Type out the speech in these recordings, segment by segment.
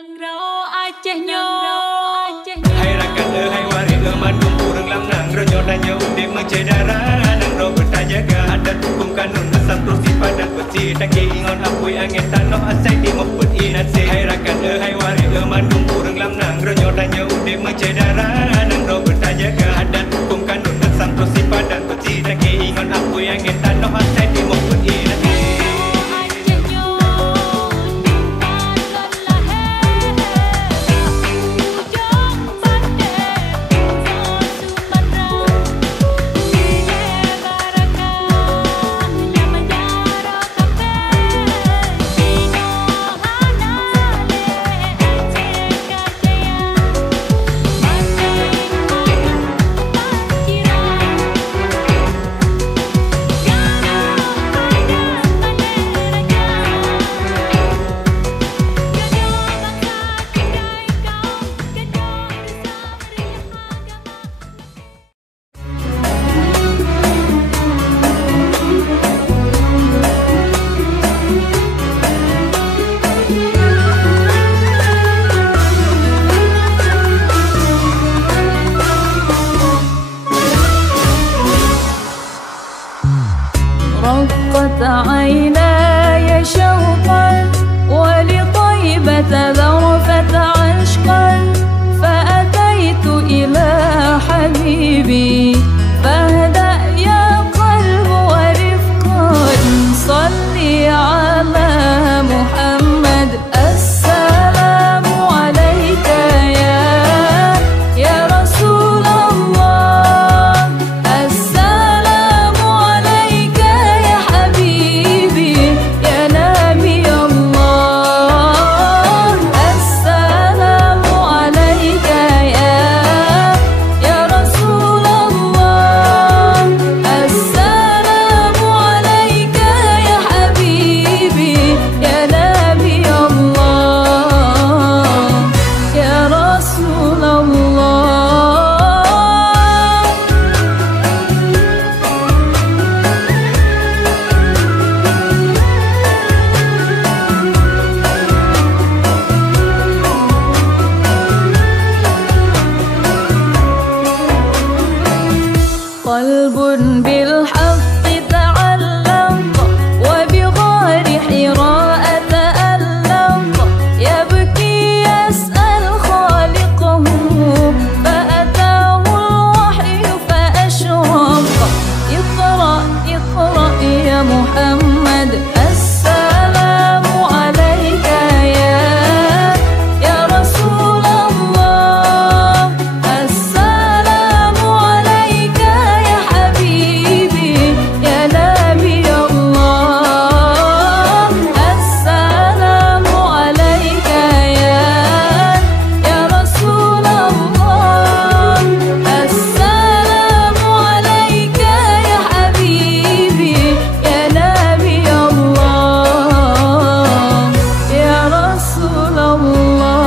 Hai rakan hai wari mandung kurang lam nang rojo danyo de mencedara nang ro bertajaga adat hukum kanun asal prosi padat beci taki ingon apui angin tanah asai di moput inase. Hai rakan hai wari mandung kurang lam nang rojo danyo de mencedara nang ro bertajaga adat hukum kanun asal prosi padat beci taki ingon apui angin tanah asai di moput inase. رقت عيناي شوقا ولطيبة ذرفت عشقا فأتيت إلى حبيبي فاهدأ يا قلب ورفقا صلي على محمد. السلام عليك يا رسول الله. السلام عليك يا حبيبي يا نبي الله. السلام عليك يا رسول الله. السلام عليك يا حبيبي يا نبي الله يا رسول الله. قلب بالحق تعلق وبغار حراء تألق يبكي يسأل خالقه فأتاه الوحي فأشرق. اقرأ اقرأ يا محمد. السلام عليك يا رسول الله. السلام عليك يا حبيبي يا نبي الله. السلام عليك يا رسول الله. السلام عليك يا حبيبي يا نبي الله يا رسول الله.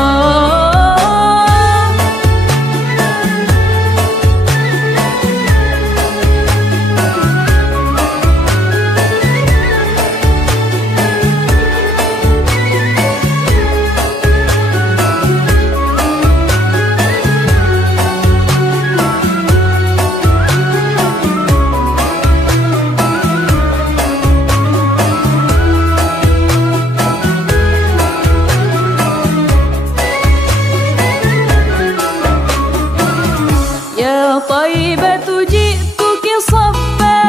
يا طيبة جئتك صفا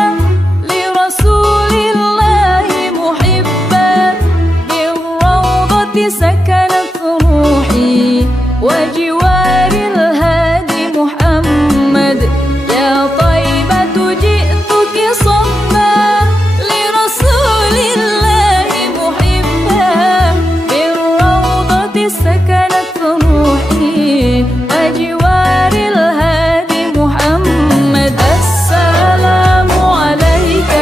لرسول الله محبا بالروضة سكنت روحي وجوار الهادي محمد. يا طيبة جئتك صفا لرسول الله محبا بالروضة سكنت روحي وجوار الهادي محمد. السلام عليك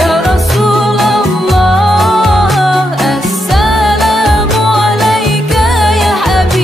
يا رسول الله. السلام عليك يا حبيبي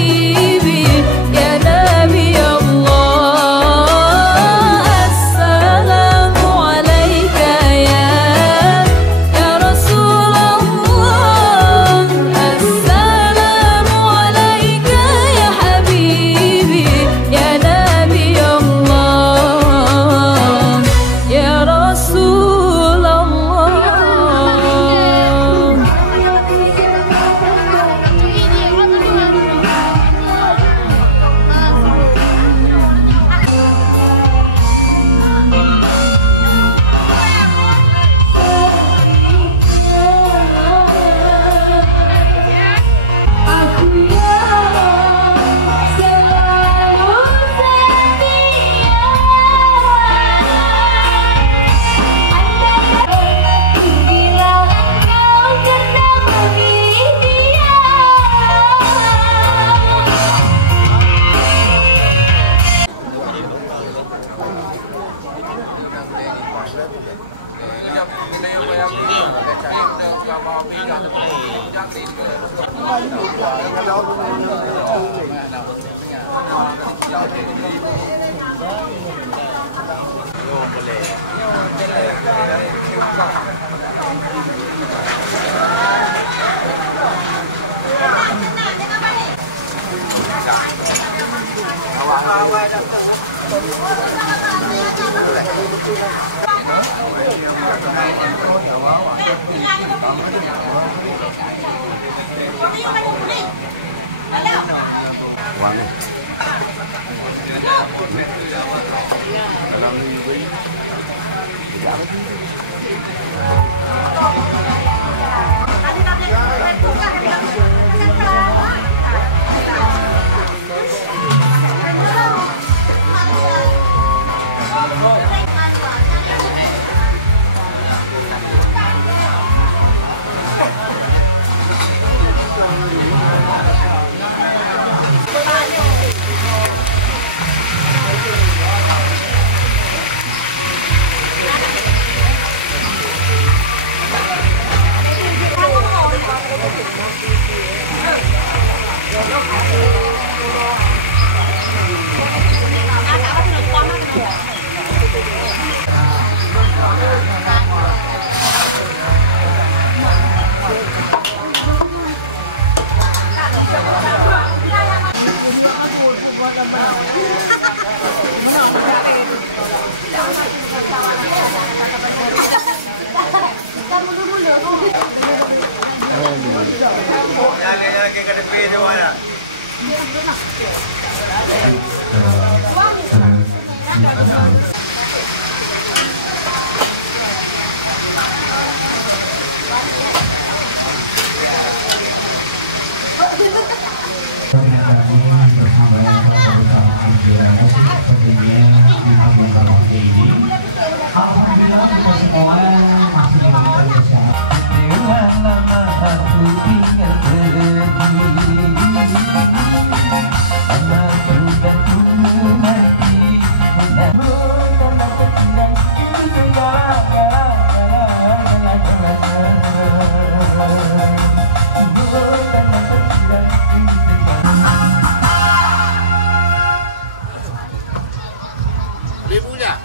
Ribunya,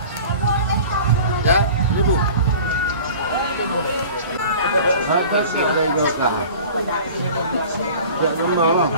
ya, 1000. Atas ada juga. Tak nama.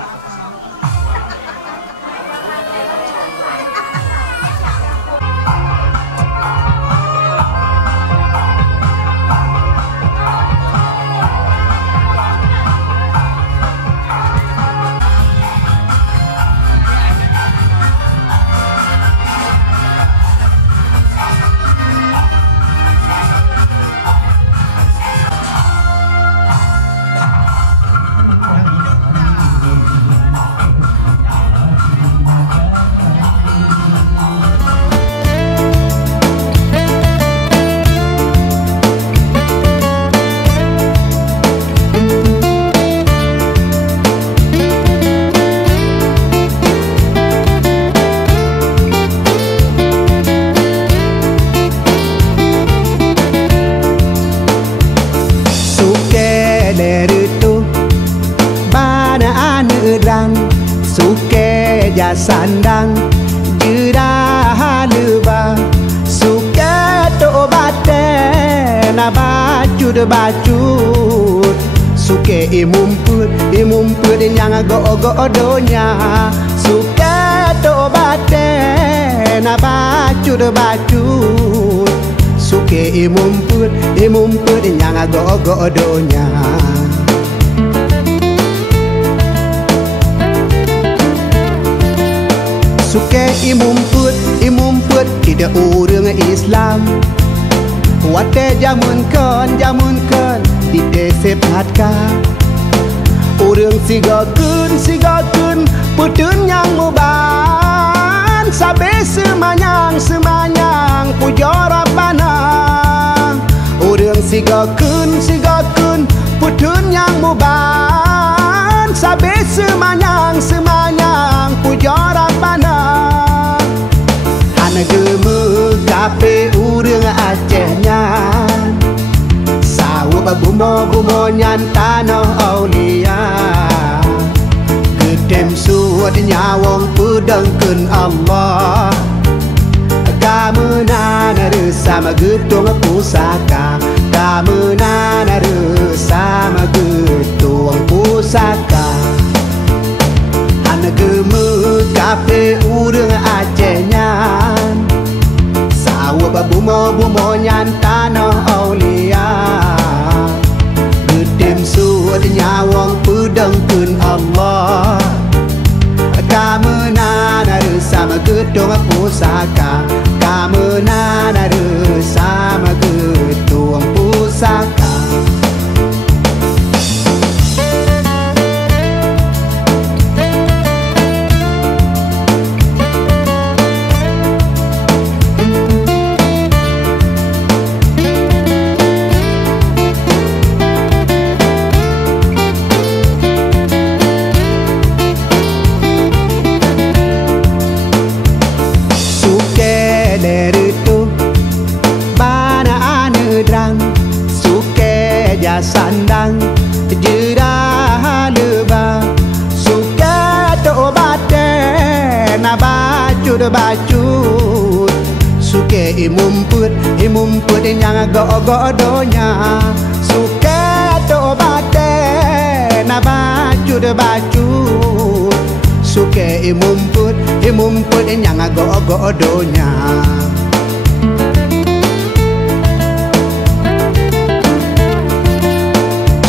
Suke jasandang jira luba suke to bate na bacut bacut suke imumput yang go donya suke to bate na bacut bacut suke imumput yang go donya. Suke imumput tidak urang Islam wate jamun kan di sepatka urang sigakeun putun yang muban sabe semanyang pujara panang urang sigakeun putun yang muban sabe semanyang pujara panang ana gemuk kape urang Acehnya sawu bumo nyan tanah auli pudengkeun Allah. Kamenan ada sama gedung pusaka, kamenan ada sama gedung pusaka. Hana gemuk kape urang Aceh-nyan, sawah babumo-bumo nyan tanah aulia. Gedem suat nyawang pudengkeun Allah. Kamenan ada sama gedung pusaka, kamenan ada sama gedung pusaka. Sandang jerah leba suka to bate na bacut bacut suke imumput yang go donya suka to bate na bacut bacut suke imumput yang go donya.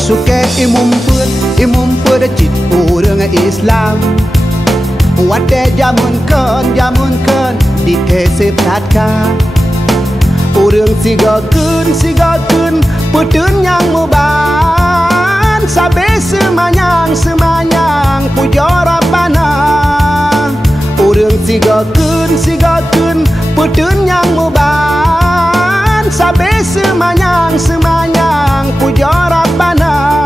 Suke imumput cit urang Islam. Wate jamun kan di tese pratka. Urang sigakeun puteun yang muban. Sabe semanyang puja Rabbana. Urang sigakeun puteun yang muban. Sabe semanyang puja Rabbana.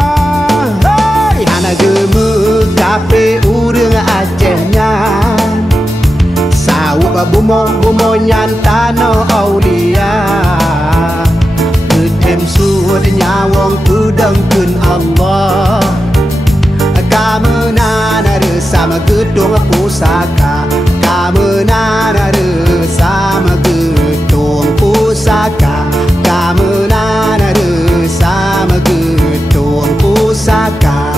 Hey, hana gemuk kape urang Aceh-nyan, sawah babumo nyan tanah aulia. Gedem suat nyawang pudengkeun Allah. Kamenan ada sama gedung pusaka, kamenan ada sama gedung pusaka, kamenan ada sama gedung pusaka.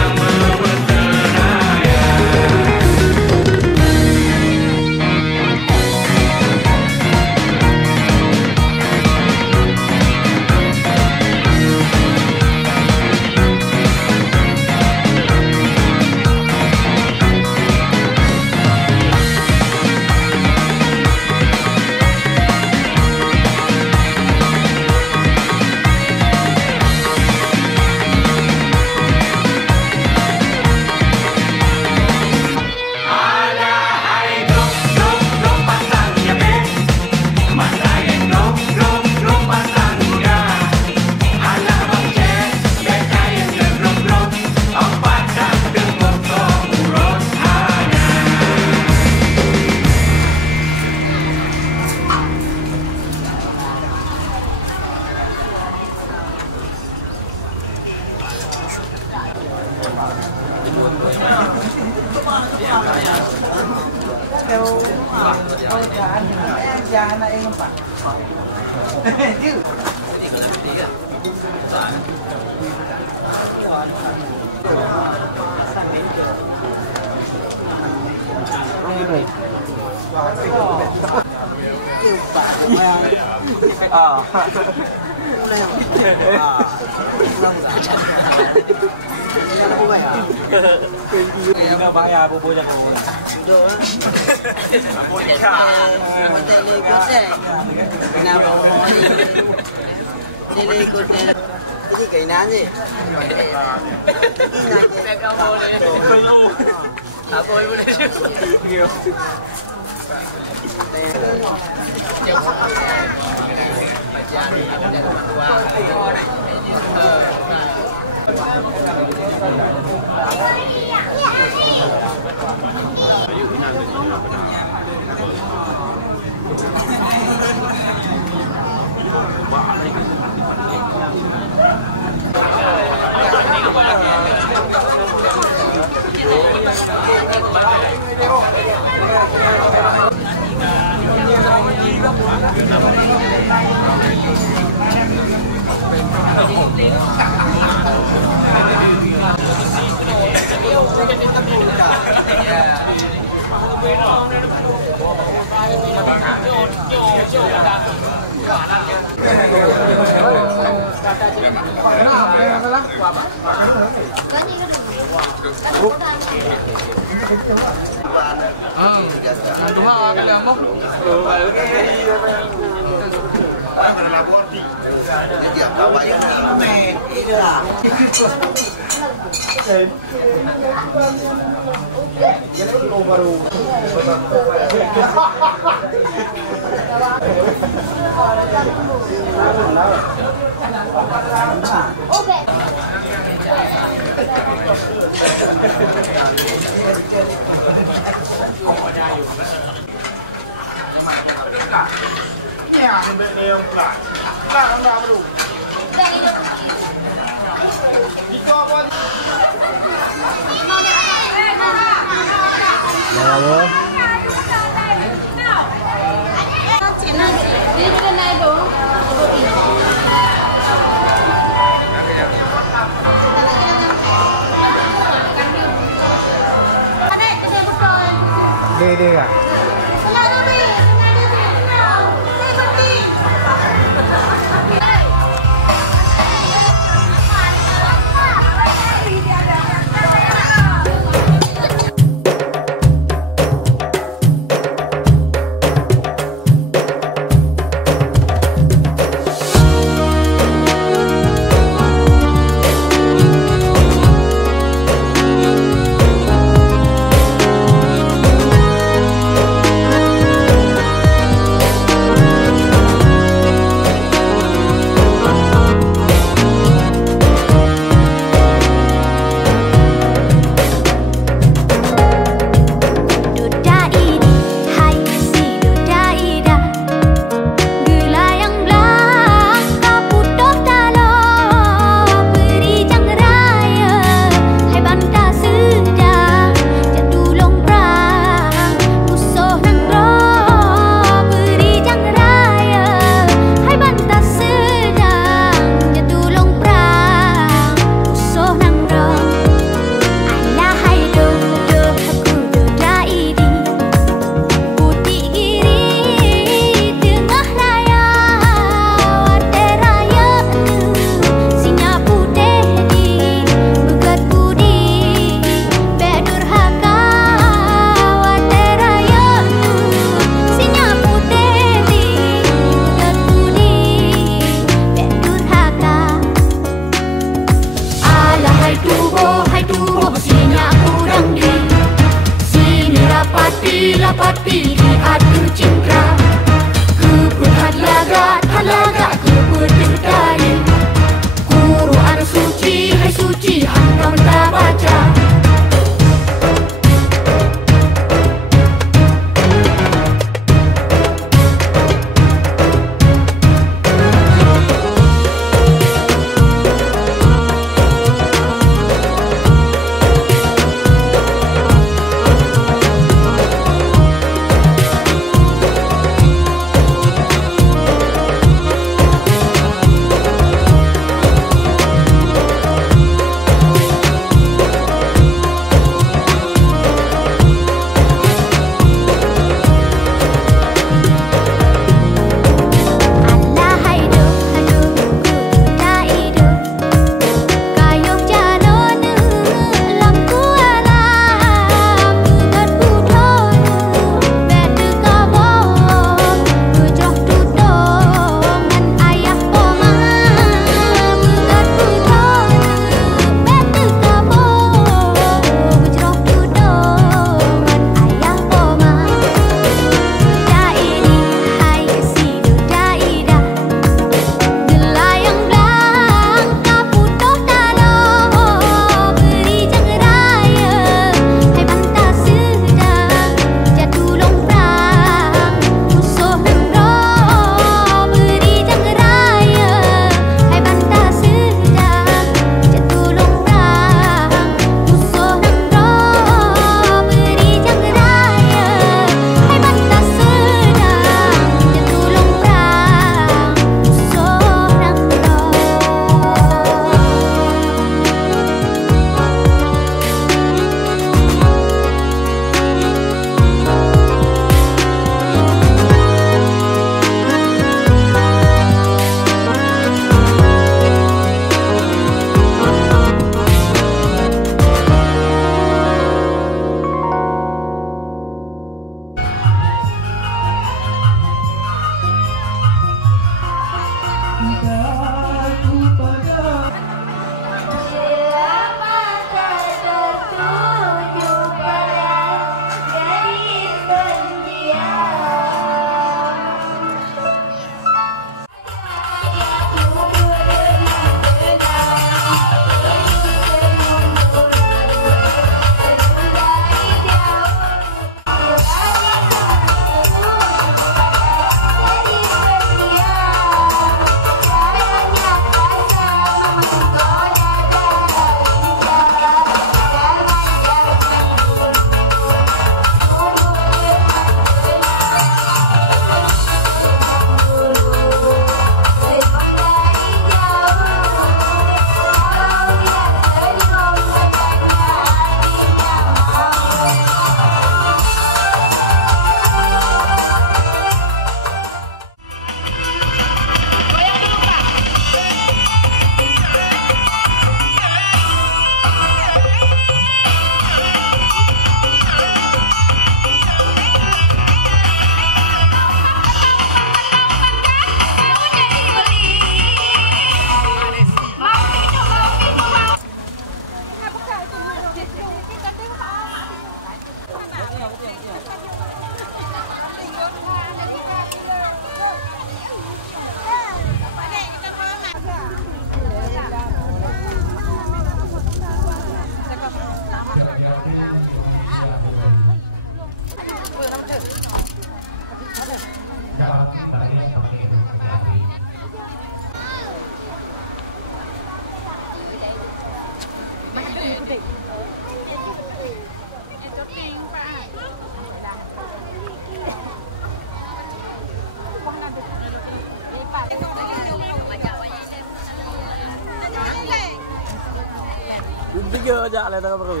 tiga aja lah tak perlu.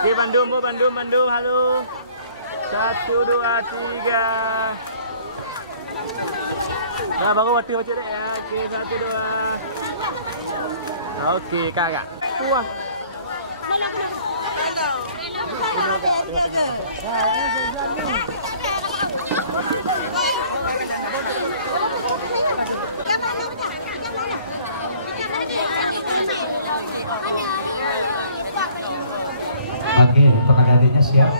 Di Bandung, Bu, Bandung, halo. 1, 2, 3. Nah, baru waktu dek ya. Oke, 1, 2. Oke, kakak. Tua. Oke, untuk adik-adiknya siap.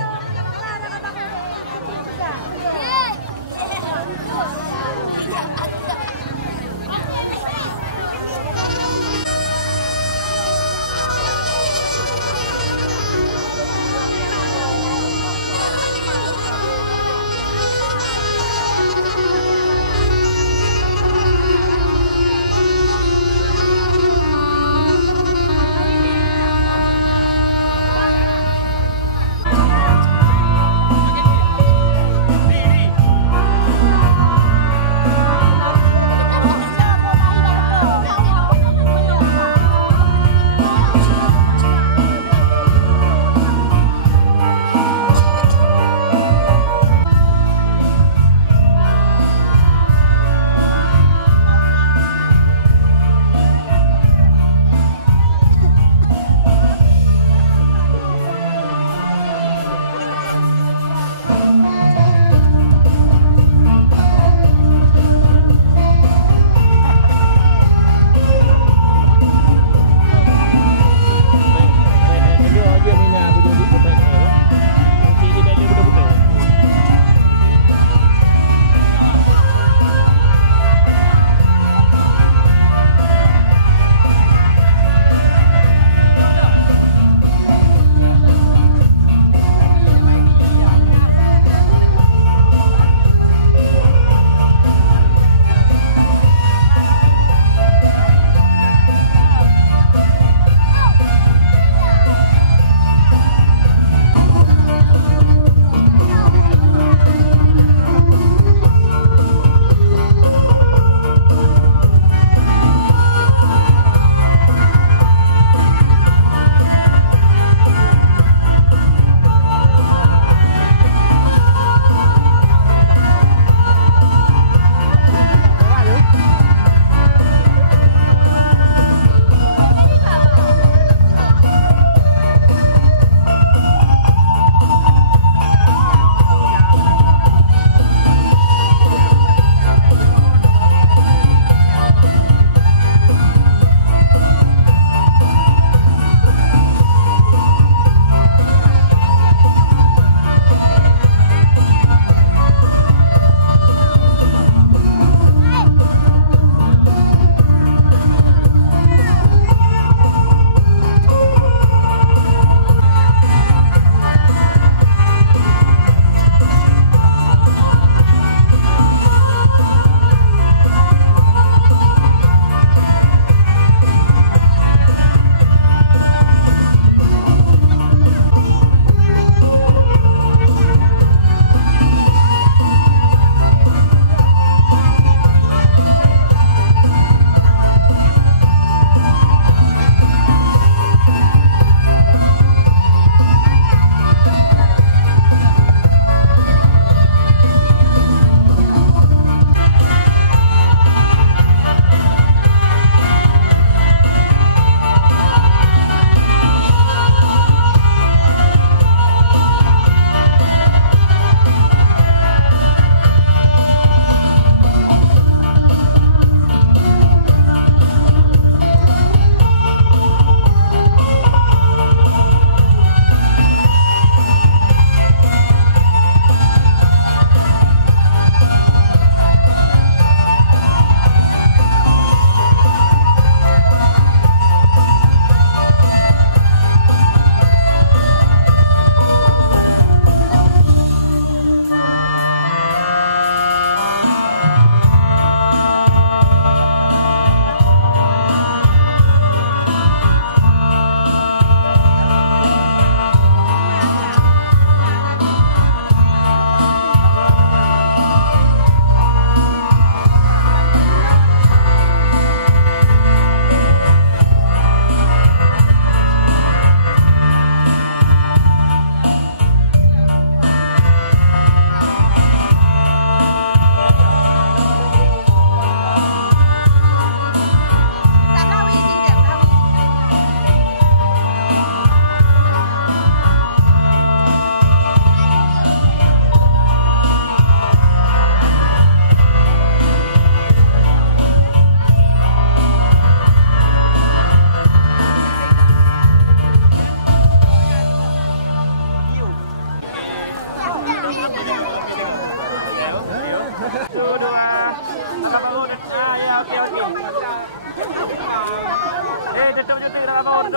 Tetap cuti dah bawah.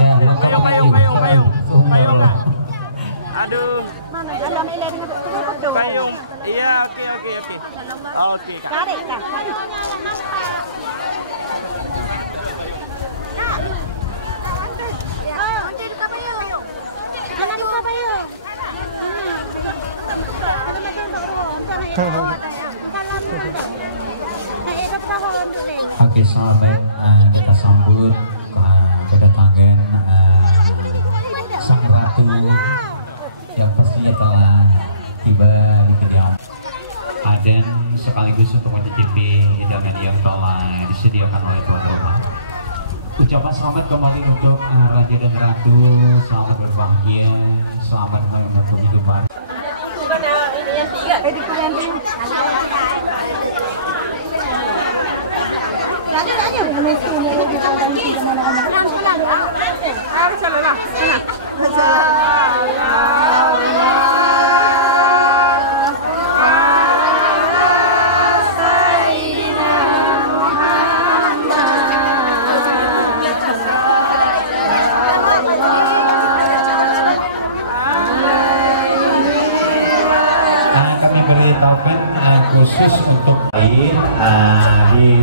Payung. Aduh. Mana jalan ile dengan tu. Payung. Iya, okey. Okey, Kak. Tarik Kak. Oke, sahabat, kita sambut kedatangan sang ratu yang pastinya telah tiba di kediaman Aden, sekaligus untuk mencicipi hidangan yang telah disediakan oleh tuan rumah. Ucapan selamat kembali untuk Raja dan Ratu, selamat berbahagia, selamat menikmati kehidupan. Khusus untuk di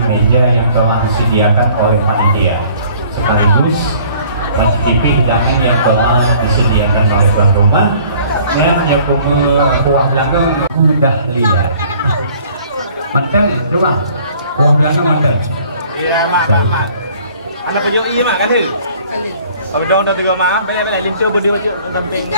meja yang telah disediakan oleh panitia, sekaligus mencicipi hidangan yang telah disediakan oleh tuan rumah dan nyakumu buah belakang kudah liar. Mantan, coba buah belakang mantan. Iya, mak. Anda penyok iya mak kan tu? Kalau dong dah tiga mak, balik lintu berdua je samping.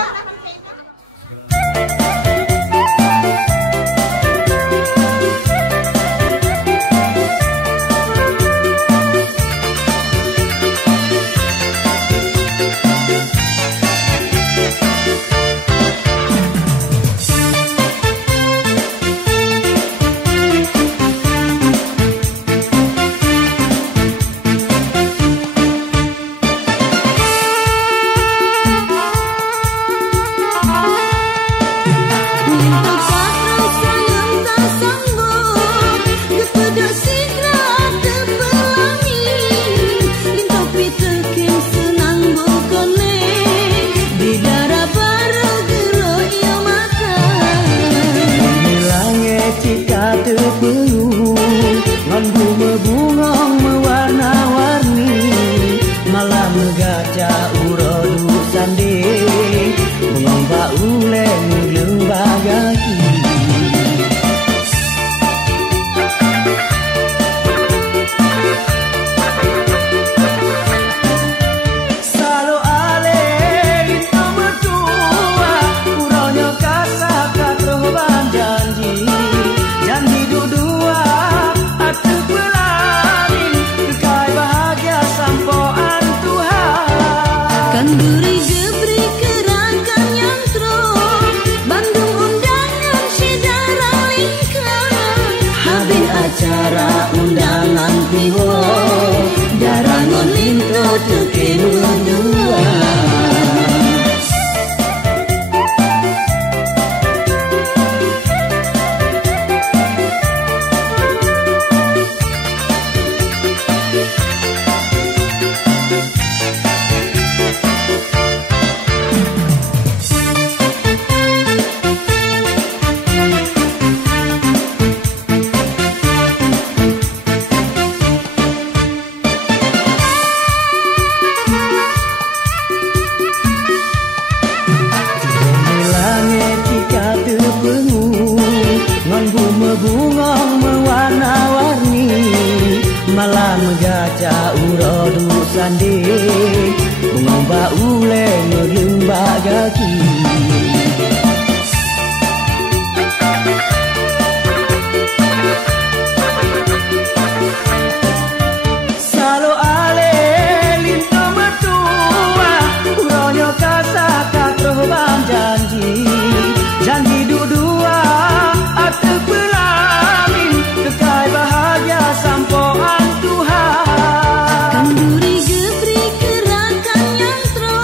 Kanduri gebri kerakan yang tro,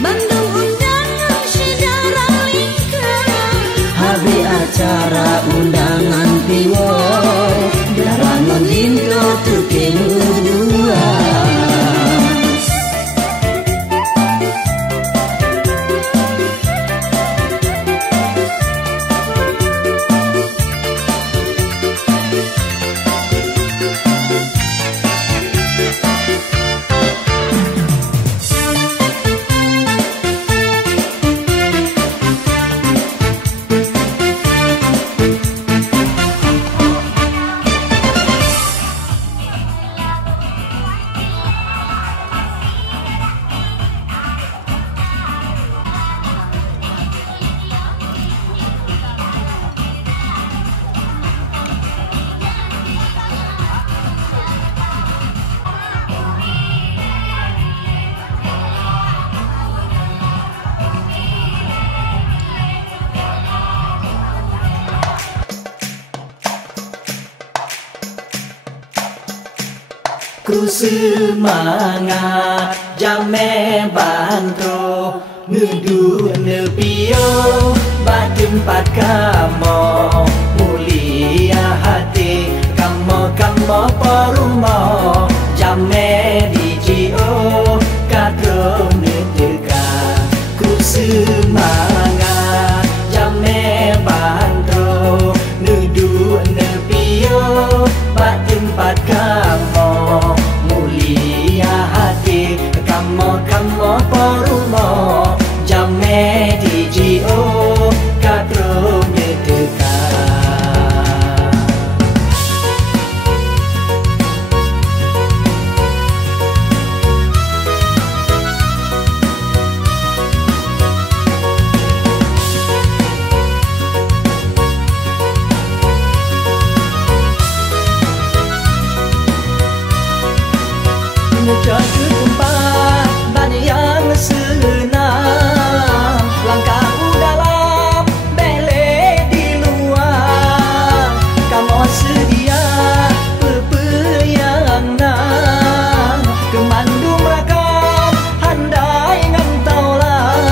Bandung undangan semangat jame bantro nedu nepio batempat kamu mulia hati kamu perumo jame dijio kadro neteka ku semangat jame bantro nedu nepio batempat kamu mulia hati kamu perumo jame dijio kadro neteka menjadi tempat dan yang senang langkahmu dalam bele di luar kamu sedia pepeyangan kemandung rakam handai ngantaulan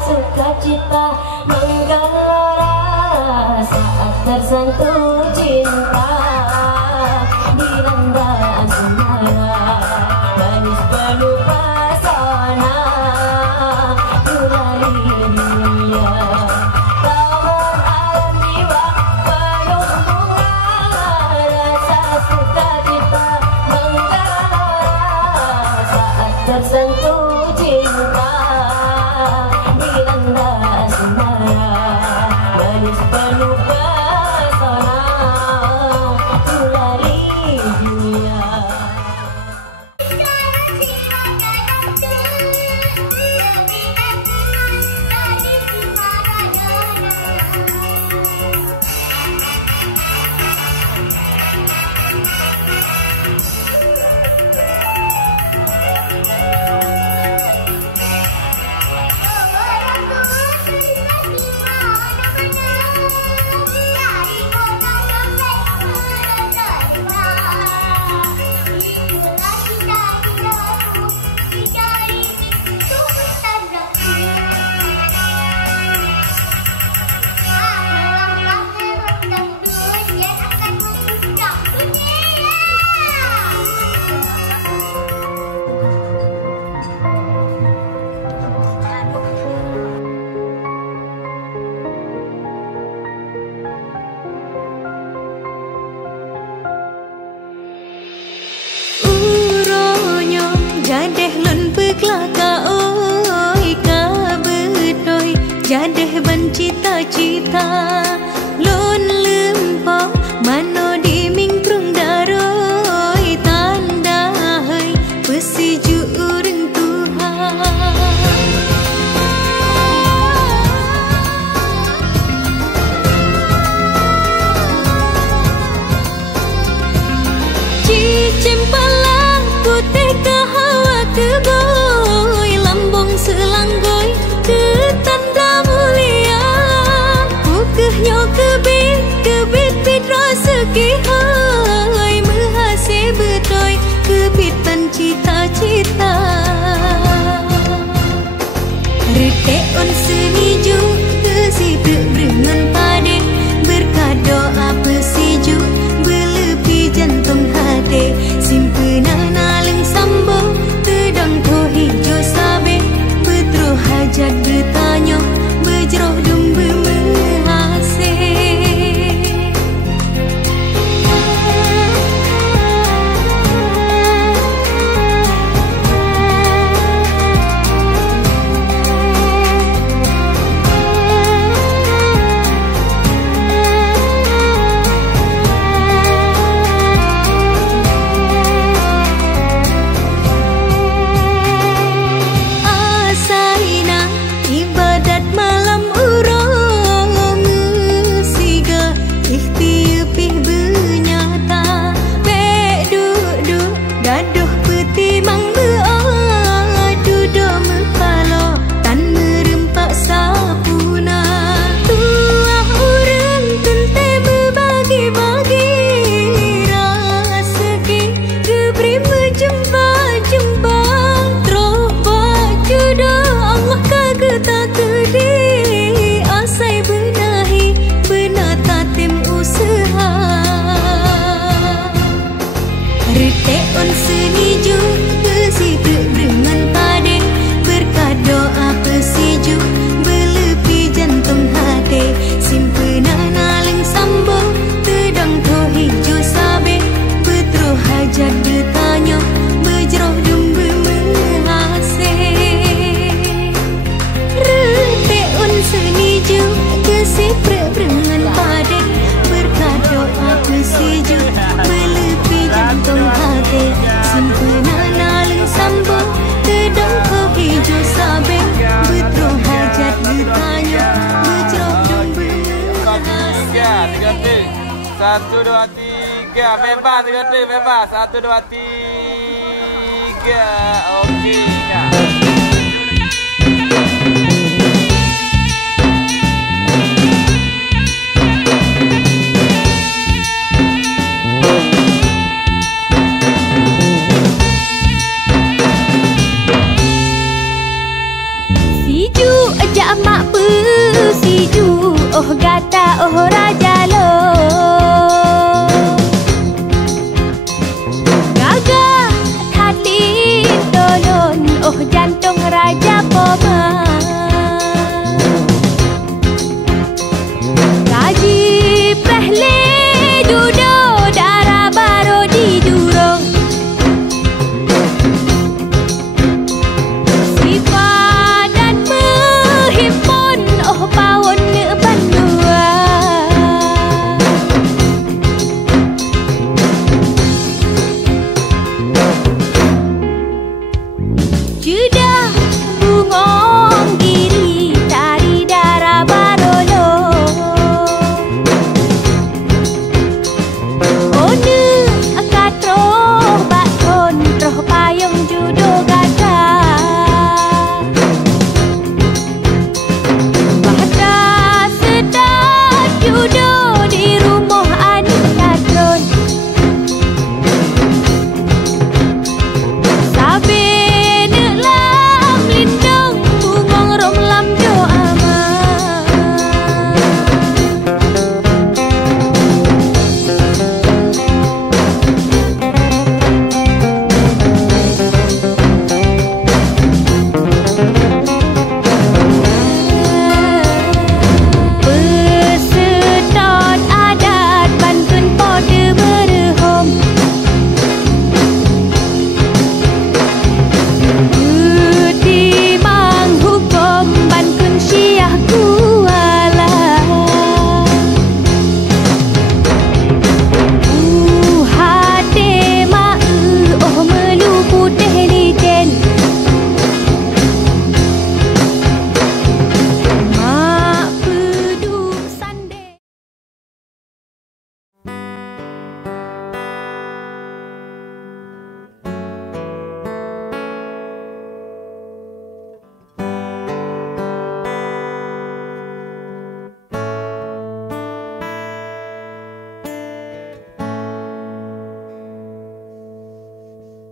sukacita menggelora saat tersentuh cinta dilanda asmara manis penuh pesona mulai dunia taman alam jiwa penuh bunga rasa sukacita menggelora saat tersentuh cinta dilanda asmara manis penuh pesona mulai dunia. Jadeh lun peklaka oi ka betoi jadeh ban cita-cita lun lempong mano di mingkrung daroi tanda hai pesiju urang Tuhan cicim palang putih keboy lambung selanggoy ke tanda mulia pukehnya kebit pitra sekihai mehase betoy kebit pan cita-cita retek on seniju kesite berengan pade berkado apa siju belepi jantung hati simpenan aleng sambung tedang to hijau sabe petro hajat bertanya berjeroh dumbe mehase Retek on seniju Besi berengan pade Berkat doa pesiju Belepi jantung hati Simpenan aleng sambung Tedang to hijau sabe Betroh hajat bertanya Berjeroh dumba mengasih Retek on seniju Besi berengan pade Berkat doa pesiju Belepi jantung hati Simpenan aleng sambung Tedang to hijau sabe Betroh hajat bertanya Berjeroh dumba mengasih 1, 2, 3 bebas, 3 bebas 1, 2, 3 okey Kak. Siju ajak mak pu siju oh gata oh raja lo gagah hati tolon oh jantung raja poma raji prehle judo darah baru di durung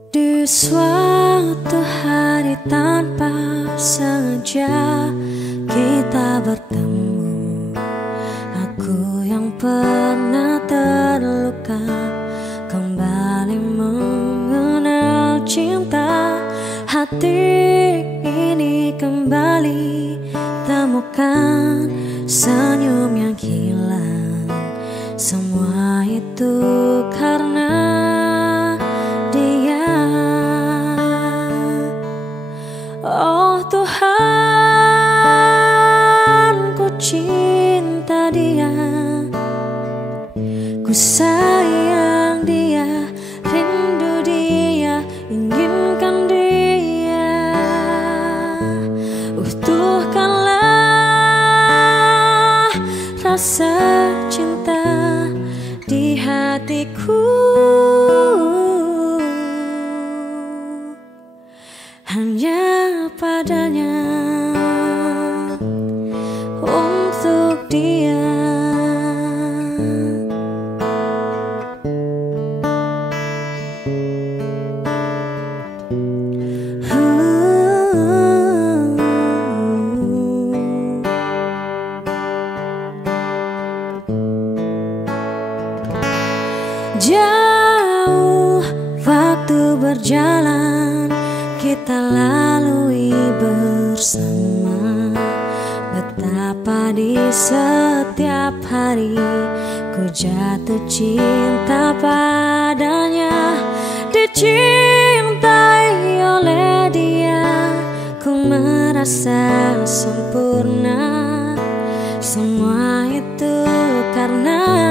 Di suatu hari tanpa sengaja kita bertemu, aku yang pernah terluka kembali mengenal cinta. Hati ini kembali temukan senyum yang hilang. Semua itu karena oh Tuhan, ku cinta dia, ku sayang dia, rindu dia, inginkan dia. Utuhkanlah rasa cinta di hatiku, hanya padanya, untuk dia. Jauh berjalan kita lalui bersama. Betapa di setiap hari ku jatuh cinta padanya. Dicintai oleh dia, ku merasa sempurna. Semua itu karena